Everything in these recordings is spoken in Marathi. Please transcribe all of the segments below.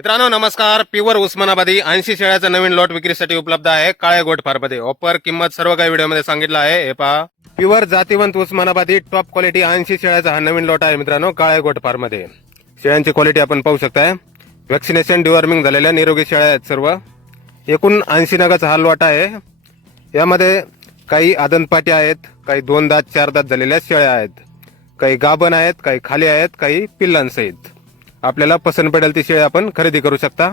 मित्रांनो नमस्कार. प्युअर उस्मानाबादी. ऐंशी शेळ्याचा नवीन लॉट विक्रीसाठी उपलब्ध आहे काळ्या गोट फारमध्ये. ऑफर किंमत सर्व काही व्हिडिओमध्ये सांगितलं आहे. हे पहा. प्युअर जातीवंत उस्मानाबादी टॉप क्वालिटी ऐंशी शेळ्याचा हा नवीन लॉट आहे मित्रांनो काळ्या गोट फारमध्ये. शेळ्यांची क्वालिटी आपण पाहू शकताय. व्हॅक्सिनेशन डिवॉर्मिंग झालेल्या निरोगी शेळ्या आहेत सर्व. एकूण ऐंशी नगाचा हा लॉट आहे. यामध्ये काही आदनपाट्या आहेत काही दोन दात चार दात झालेल्या शेळ्या आहेत. काही गाभण आहेत काही खाली आहेत काही पिल्लांसहित. आपल्याला पसंत पडेल ती शेळी आपण खरेदी करू शकता.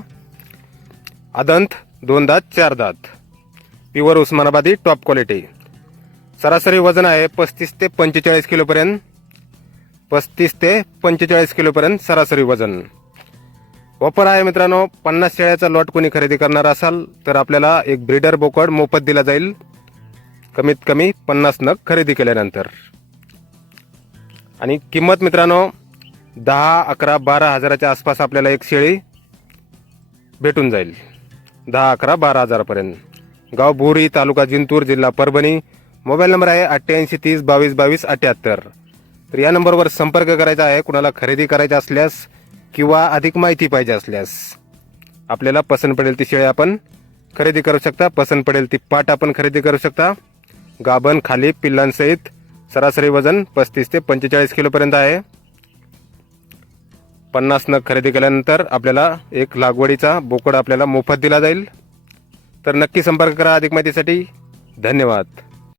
आदंत दोन दात चार दात. प्युअर उस्मानाबादी टॉप क्वालिटी सरासरी वजन आहे पस्तीस ते पंचेचाळीस किलोपर्यंत पस्तीस ते पंचेचाळीस किलोपर्यंत सरासरी वजन. ऑफर आहे मित्रांनो पन्नास शेळ्याचा लॉट कोणी खरेदी करणार असाल तर आपल्याला एक ब्रीडर बोकड मोफत दिला जाईल. कमीत कमी पन्नास नग खरेदी केल्यानंतर. आणि किंमत मित्रांनो दहा अकरा बारा हजाराच्या आसपास आपल्याला एक शेळी भेटून जाईल. दहा अकरा बारा हजारापर्यंत. गाव बोरी तालुका जिंतूर जिल्हा परभणी. मोबाईल नंबर आहे अठ्ठ्याऐंशी तीस बावीस बावीस अठ्याहत्तर. तर या नंबरवर संपर्क करायचा आहे कुणाला खरेदी करायचा असल्यास किंवा अधिक माहिती पाहिजे असल्यास. आपल्याला पसंत पडेल ती शेळी आपण खरेदी करू शकता पसंत पडेल ती पाट आपण खरेदी करू शकता. गाभण खाली पिल्लांसहित सरासरी वजन पस्तीस ते पंचेचाळीस किलोपर्यंत आहे. पन्नास नग खरेदी केल्यानंतर आपल्याला एक लागवडीचा बोकड आपल्याला मोफत दिला जाईल. तर नक्की संपर्क करा अधिक माहितीसाठी. धन्यवाद.